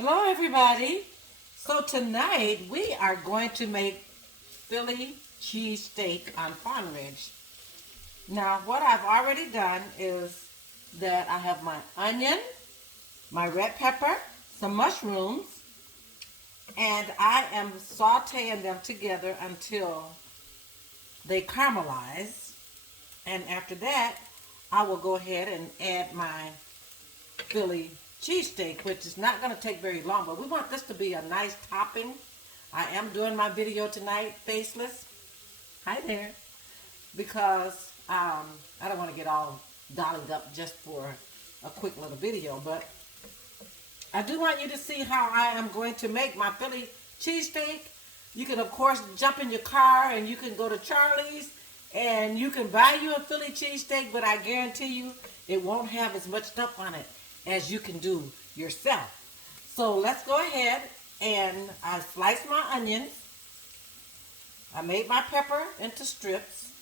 Hello, everybody. So tonight we are going to make Philly cheesesteak on Farm Ridge. Now, what I've already done is that I have my onion, my red pepper, some mushrooms, and I am sauteing them together until they caramelize. And after that, I will go ahead and add my Philly cheesesteak, which is not going to take very long, but we want this to be a nice topping. I am doing my video tonight faceless. Hi there. Because I don't want to get all dollied up just for a quick little video, but I do want you to see how I am going to make my Philly cheesesteak. You can, of course, jump in your car and you can go to Charlie's and you can buy you a Philly cheesesteak, but I guarantee you it won't have as much stuff on it as you can do yourself. So let's go ahead and I sliced my onions. I made my pepper into strips.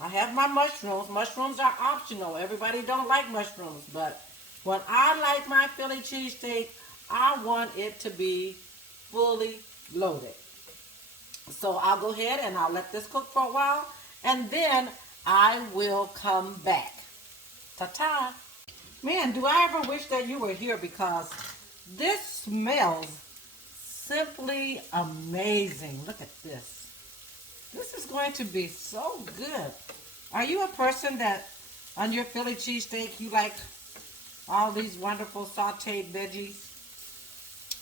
I have my mushrooms. Mushrooms are optional. Everybody don't like mushrooms, but when I like my Philly cheesesteak, I want it to be fully loaded. So I'll go ahead and I'll let this cook for a while, and then I will come back. Ta-ta. Man, do I ever wish that you were here because this smells simply amazing. Look at this. This is going to be so good. Are you a person that on your Philly cheesesteak you like all these wonderful sauteed veggies?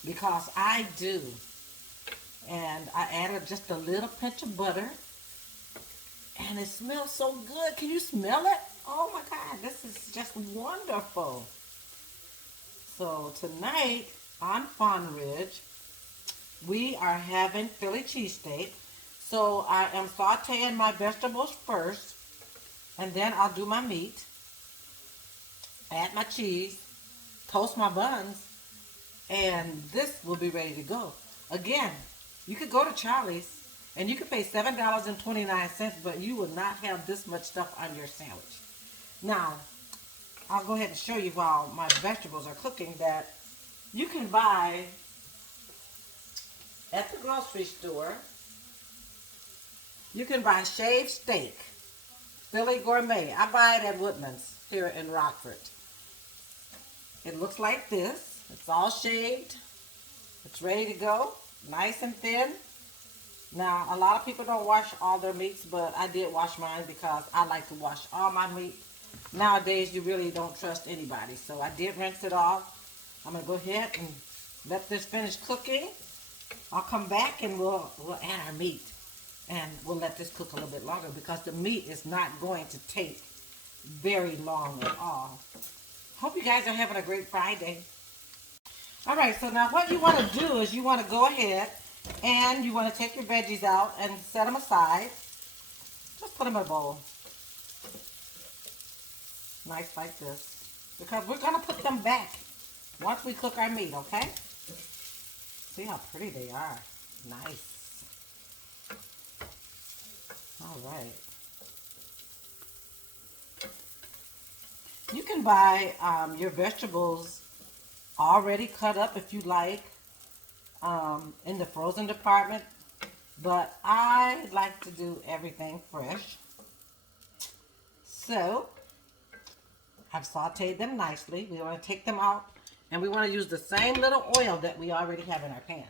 Because I do. And I added just a little pinch of butter. And it smells so good. Can you smell it? Oh my God, this is just wonderful. So tonight on Fawn Ridge, we are having Philly cheesesteak. So I am sauteing my vegetables first, and then I'll do my meat, add my cheese, toast my buns, and this will be ready to go. Again, you could go to Charlie's and you could pay $7.29, but you will not have this much stuff on your sandwich. Now, I'll go ahead and show you while my vegetables are cooking that you can buy at the grocery store, you can buy shaved steak, Philly Gourmet. I buy it at Woodman's here in Rockford. It looks like this. It's all shaved. It's ready to go, nice and thin. Now, a lot of people don't wash all their meats, but I did wash mine because I like to wash all my meat. Nowadays, you really don't trust anybody, so I did rinse it off. I'm going to go ahead and let this finish cooking. I'll come back and we'll add our meat, and we'll let this cook a little bit longer because the meat is not going to take very long at all. Hope you guys are having a great Friday. All right, so now what you want to do is you want to go ahead and you want to take your veggies out and set them aside. Just put them in a bowl. Nice like this. Because we're going to put them back once we cook our meat, okay? See how pretty they are. Nice. All right. You can buy your vegetables already cut up if you like in the frozen department, but I like to do everything fresh. So I've sauteed them nicely. We want to take them out and we want to use the same little oil that we already have in our pan.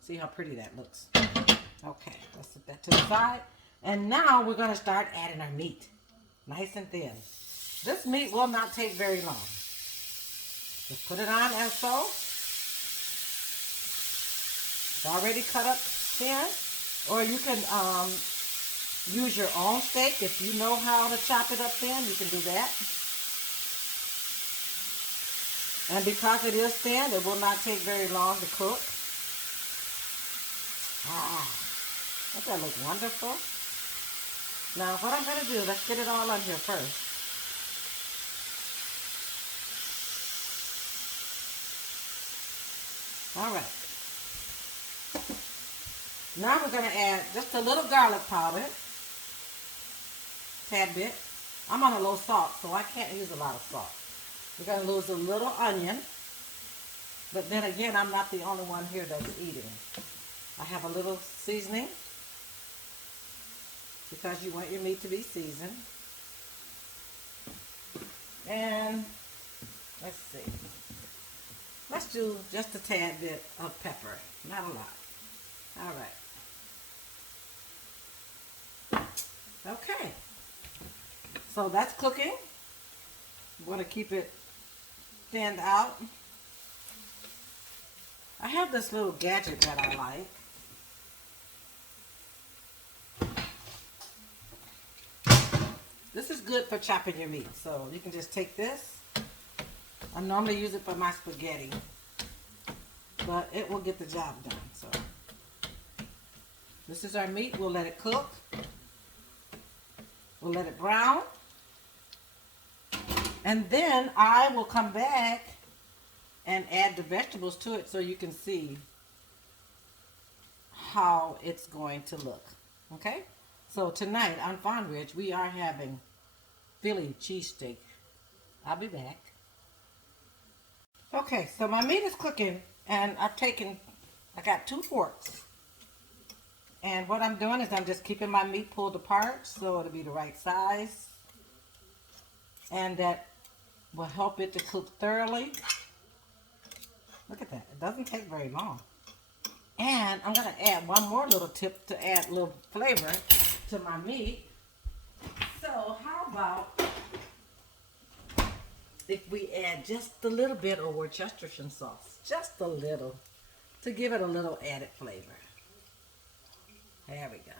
See how pretty that looks. Okay, let's set that to the side. And now we're going to start adding our meat. Nice and thin. This meat will not take very long. Just put it on as so. It's already cut up thin. Or you can use your own steak. If you know how to chop it up thin, you can do that. And because it is thin, it will not take very long to cook. Doesn't that look wonderful? Now what I'm going to do, let's get it all on here first. All right. Now we're going to add just a little garlic powder. Tad bit. I'm on a low salt, so I can't use a lot of salt. We're going to use a little onion. But then again, I'm not the only one here that's eating. I have a little seasoning because you want your meat to be seasoned. And let's see. Let's do just a tad bit of pepper, not a lot. All right. Okay. So that's cooking. I'm going to keep it thinned out. I have this little gadget that I like. This is good for chopping your meat. So you can just take this. I normally use it for my spaghetti, but it will get the job done. So this is our meat. We'll let it cook. We'll let it brown. And then I will come back and add the vegetables to it so you can see how it's going to look. Okay? So tonight on Fawn Ridge, we are having Philly cheesesteak. I'll be back. Okay, so my meat is cooking, and I got 2 forks. And what I'm doing is I'm just keeping my meat pulled apart so it'll be the right size. And that will help it to cook thoroughly. Look at that. It doesn't take very long. And I'm going to add one more little tip to add a little flavor to my meat. So how about if we add just a little bit of Worcestershire sauce, just a little, to give it a little added flavor. There we go.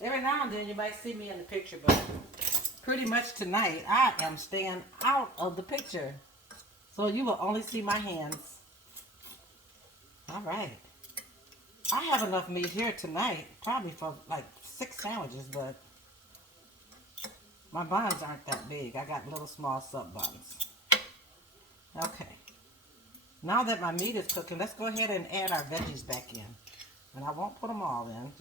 Every now and then you might see me in the picture, but pretty much tonight I am staying out of the picture. So you will only see my hands. All right. I have enough meat here tonight, probably for like 6 sandwiches, but my buns aren't that big. I got little small sub buns. Okay. Now that my meat is cooking, let's go ahead and add our veggies back in. And I won't put them all in,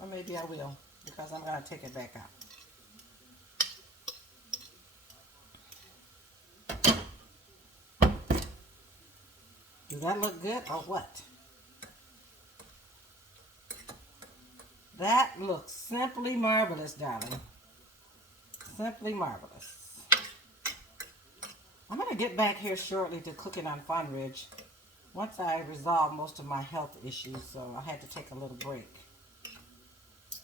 or maybe I will, because I'm going to take it back out. Does that look good or what? That looks simply marvelous, darling. Simply marvelous. I'm going to get back here shortly to cooking on Fawn Ridge once I resolve most of my health issues, so I had to take a little break.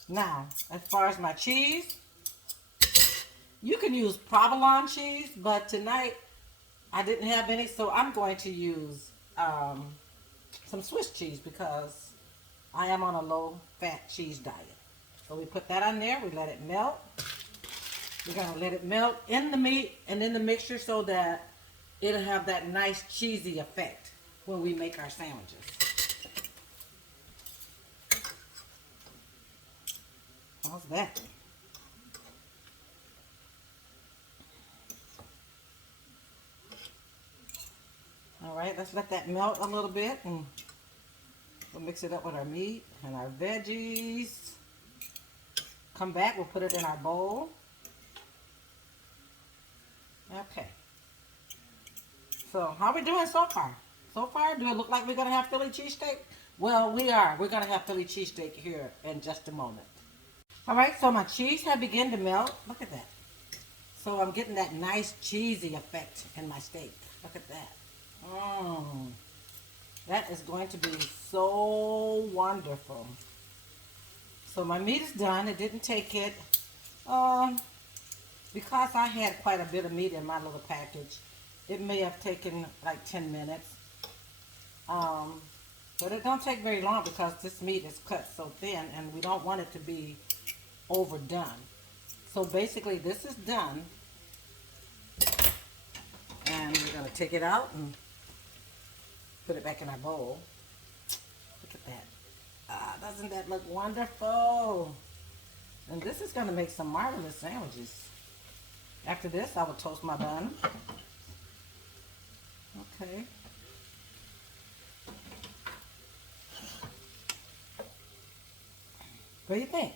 Now, as far as my cheese, you can use provolone cheese, but tonight I didn't have any, so I'm going to use some Swiss cheese because I am on a low-fat cheese diet. So we put that on there. We let it melt. We're going to let it melt in the meat and in the mixture so that it'll have that nice cheesy effect when we make our sandwiches. How's that? All right, let's let that melt a little bit, and we'll mix it up with our meat and our veggies. Come back, we'll put it in our bowl. Okay. So, how are we doing so far? So far, do it look like we're going to have Philly cheesesteak? Well, we are. We're going to have Philly cheesesteak here in just a moment. All right, so my cheese has begun to melt. Look at that. So I'm getting that nice cheesy effect in my steak. Look at that. That is going to be so wonderful. So my meat is done. It didn't take it, because I had quite a bit of meat in my little package. It may have taken like 10 minutes. But it don't take very long because this meat is cut so thin and we don't want it to be overdone. So basically this is done. And we're going to take it out and put it back in our bowl. Look at that. Doesn't that look wonderful? And this is going to make some marvelous sandwiches. After this, I will toast my bun. Okay. What do you think?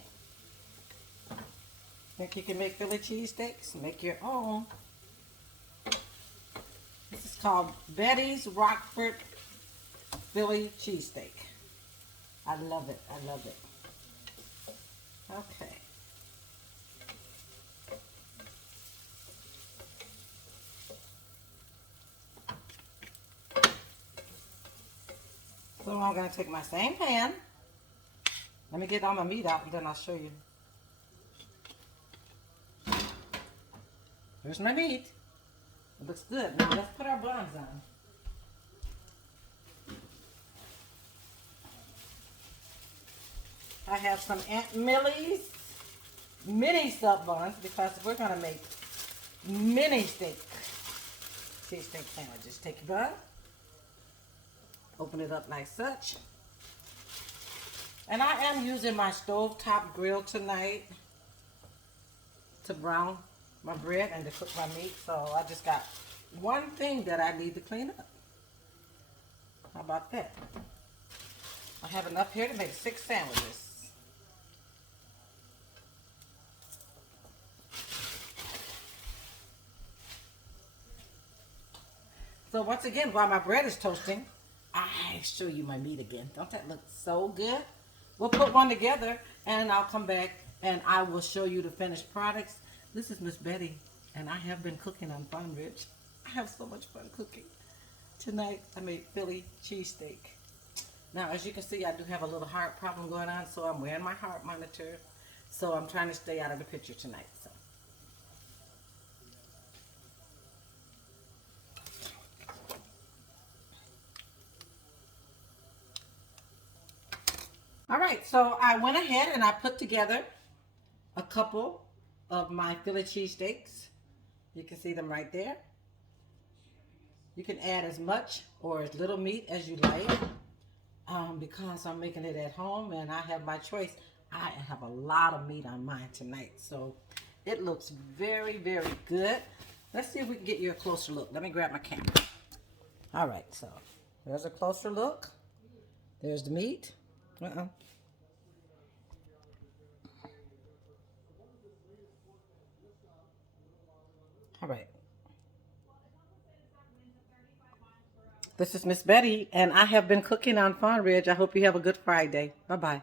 Think you can make Philly cheesesteaks? Make your own. called Betty's Rockford Philly cheesesteak. I love it. I love it. Okay. So I'm going to take my same pan. Let me get all my meat out and then I'll show you. Here's my meat. It looks good. Now let's put our buns on. I have some Aunt Millie's mini sub buns because we're going to make mini cheesesteak sandwiches. Take your bun, open it up like such. And I am using my stovetop grill tonight to brown my bread and to cook my meat. So I just got one thing that I need to clean up. How about that? I have enough here to make 6 sandwiches. So once again, while my bread is toasting, I show you my meat again. Don't that look so good? We'll put one together and I'll come back and I will show you the finished products. This is Miss Betty and I have been cooking on Farm Ridge. I have so much fun cooking. Tonight I made Philly cheesesteak. Now as you can see, I do have a little heart problem going on, so I'm wearing my heart monitor. So I'm trying to stay out of the picture tonight. So. All right, so I went ahead and I put together a couple of my Philly cheesesteaks. You can see them right there. You can add as much or as little meat as you like because I'm making it at home and I have my choice. I have a lot of meat on mine tonight, so it looks very, very good. Let's see if we can get you a closer look. Let me grab my camera. All right, so there's a closer look. There's the meat. All right. This is Miss Betty, and I have been cooking on Farm Ridge. I hope you have a good Friday. Bye-bye.